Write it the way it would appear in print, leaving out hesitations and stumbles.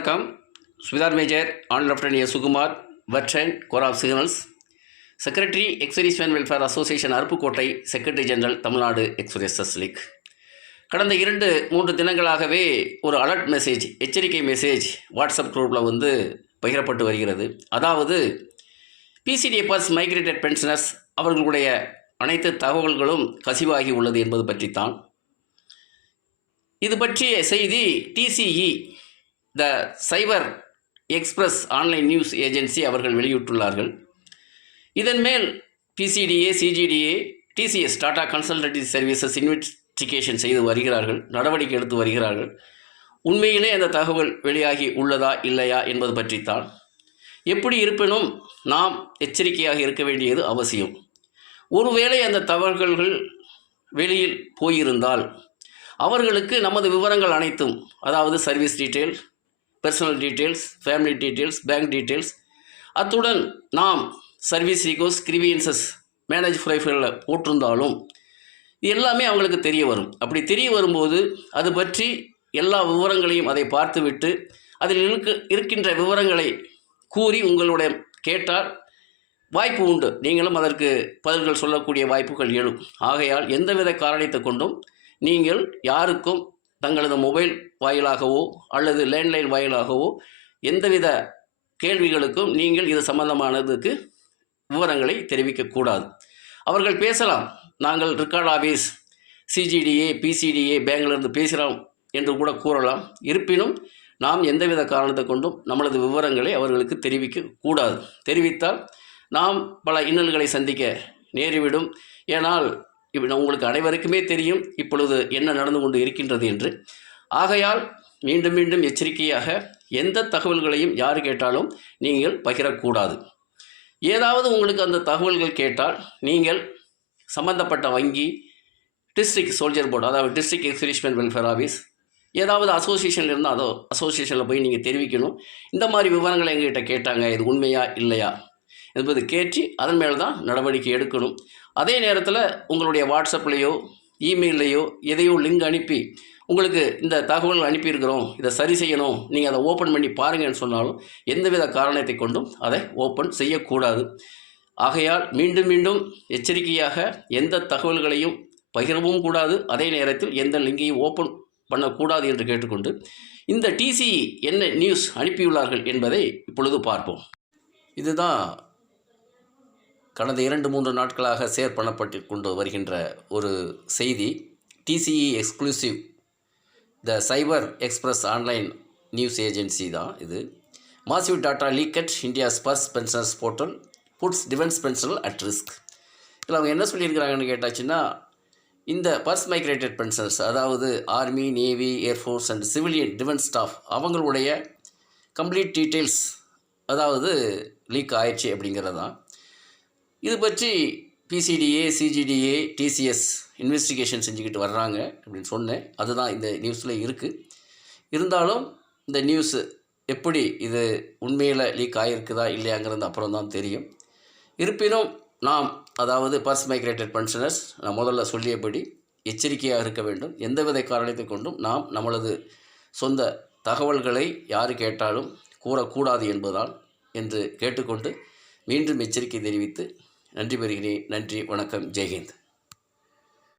வணக்கம். ஸ்மிதார் மேஜர், ஆன் lieutenant S. Sukumar, veteran, corps of signals, secretary ex serviceman welfare association, Aruppukkottai, secretary general, Tamil Nadu ex service league. கடந்த 2-3 தினங்களாகவே ஒரு அலர்ட் மெசேஜ், எச்சரிக்கை மெசேஜ் வாட்ஸ்அப் குரூப்பில் பகிரப்பட்டு வருகிறது. அதாவது பிசிடிஏ பர்ஸ் மைக்ரேட்டட் பென்ஷனர்ஸ் அவர்களுடைய அனைத்து தகவல்களும் கசிவாகி உள்ளது என்பது பற்றித்தான். இது பற்றிய செய்தி டிசிஇ, த cyber express online news agency அவர்கள் வெளியிட்டுள்ளார்கள். இதன் மேல் PCDA, CGDA, TCS, Tata consultancy services investigation செய்து வருகிறார்கள், நடவடிக்கை எடுத்து வருகிறார்கள். உண்மையிலே அந்த தகவல் வெளியாகி உள்ளதா இல்லையா என்பது பற்றித்தான். எப்படி இருப்பினும் நாம் எச்சரிக்கையாக இருக்க வேண்டியது அவசியம். ஒருவேளை அந்த தகவல்கள் வெளியில் போயிருந்தால் அவர்களுக்கு நமது விவரங்கள் அனைத்தும், அதாவது service detail, personal details, family details, bank details, அத்துடன் நாம் சர்வீஸ் ரிக்வெஸ்ட், கிரீவியன்சஸ், மேனேஜ் ப்ரொஃபைலில் போட்டிருந்தாலும் இது எல்லாமே அவங்களுக்கு தெரிய வரும். அப்படி தெரிய வரும்போது அது பற்றி எல்லா விவரங்களையும் அதை பார்த்துவிட்டு அதில் இருக்கின்ற விவரங்களை கூறி உங்களுடைய கேட்டால் வாய்ப்பு உண்டு, நீங்களும் அதற்கு பதில்கள் சொல்லக்கூடிய வாய்ப்புகள் எழும். ஆகையால் எந்தவித காரணத்தை கொண்டும் நீங்கள் யாருக்கும் தங்களது மொபைல் வாயிலாகவோ அல்லது லேண்ட்லைன் வாயிலாகவோ எந்தவித கேள்விகளுக்கும் நீங்கள் இது சம்பந்தமானதுக்கு விவரங்களை தெரிவிக்கக்கூடாது. அவர்கள் பேசலாம், நாங்கள் ரெக்கார்ட் ஆஃபீஸ், சிஜிடிஏ, பிசிடிஏ, பேங்கிலிருந்து பேசுகிறோம் என்று கூட கூறலாம். இருப்பினும் நாம் எந்தவித காரணத்தை கொண்டும் நம்மளது விவரங்களை அவர்களுக்கு தெரிவிக்கக்கூடாது. தெரிவித்தால் நாம் பல இன்னல்களை சந்திக்க நேரிவிடும். ஏனால் உங்களுக்கு அனைவருக்குமே தெரியும் இப்பொழுது என்ன நடந்து கொண்டு இருக்கின்றது என்று. ஆகையால் மீண்டும் மீண்டும் எச்சரிக்கையாக எந்த தகவல்களையும் யார் கேட்டாலும் நீங்கள் பகிரக்கூடாது. ஏதாவது உங்களுக்கு அந்த தகவல்கள் கேட்டால் நீங்கள் சம்பந்தப்பட்ட வங்கி, டிஸ்ட்ரிக்ட் சோல்ஜர் போர்டு, அதாவது டிஸ்ட்ரிக்ட் எக்ஸ்-சர்வீஸ்மேன் வெல்ஃபேர் ஆஃபீஸ், ஏதாவது அசோசியேஷனில் இருந்தால் அதோ அசோசியேஷனில் போய் நீங்கள் தெரிவிக்கணும். இந்த மாதிரி விவரங்களை எங்ககிட்ட கேட்டாங்க, இது உண்மையா இல்லையா என்பது கேட்டு அதன் மேல் தான் நடவடிக்கை எடுக்கணும். அதே நேரத்தில் உங்களுடைய வாட்ஸ்அப்லேயோ இமெயிலையோ எதையோ லிங்க் அனுப்பி உங்களுக்கு இந்த தகவல் அனுப்பியிருக்கிறோம், இதை சரி செய்யணும், நீங்கள் அதை ஓப்பன் பண்ணி பாருங்கன்னு சொன்னாலும் எந்தவித காரணத்தை கொண்டும் அதை ஓப்பன் செய்யக்கூடாது. ஆகையால் மீண்டும் மீண்டும் எச்சரிக்கையாக எந்த தகவல்களையும் பகிரவும் கூடாது, அதே நேரத்தில் எந்த லிங்கையும் ஓப்பன் பண்ணக்கூடாது என்று கேட்டுக்கொண்டு இந்த டிசிஇ என்ன நியூஸ் அனுப்பியுள்ளார்கள் என்பதை இப்பொழுது பார்ப்போம். இதுதான் கடந்த 2-3 நாட்களாக ஷேர் பண்ணப்பட்டு கொண்டு வருகின்ற ஒரு செய்தி. TCE exclusive, the cyber express online news agency தான் இது. Massive data leak at India's Sparsh pensioners portal puts defence pensioners at risk. இதில் அவங்க என்ன சொல்லியிருக்கிறாங்கன்னு கேட்டாச்சுன்னா, இந்த பர்ஸ் மைக்ரேட்டட் பென்ஷனர்ஸ், அதாவது army, navy, air force and civilian defence staff, அவங்களுடைய கம்ப்ளீட் டீட்டெயில்ஸ் அதாவது லீக் ஆயிடுச்சு அப்படிங்கிறது தான். இது பற்றி பிசிடிஏ, சிஜிடிஏ, டிசிஎஸ் இன்வெஸ்டிகேஷன் செஞ்சுக்கிட்டு வர்றாங்க அப்படின்னு சொன்னேன். அதுதான் இந்த நியூஸில் இருக்குது. இருந்தாலும் இந்த நியூஸ் எப்படி இது உண்மையில் லீக் ஆகிருக்குதா இல்லையாங்கிறது அப்புறம் தான் தெரியும். இருப்பினும் நாம், அதாவது பர்ஸ் மைக்ரேட்டட் பென்ஷனர்ஸ், நான் முதல்ல சொல்லியபடி எச்சரிக்கையாக இருக்க வேண்டும். எந்தவித காரணத்தை கொண்டும் நாம் நம்மளது சொந்த தகவல்களை யார் கேட்டாலும் கூறக்கூடாது என்பதால் என்று கேட்டுக்கொண்டு மீண்டும் எச்சரிக்கை தெரிவித்து நன்றி பெறுகிறேன். நன்றி, வணக்கம், ஜெய்ஹிந்த்.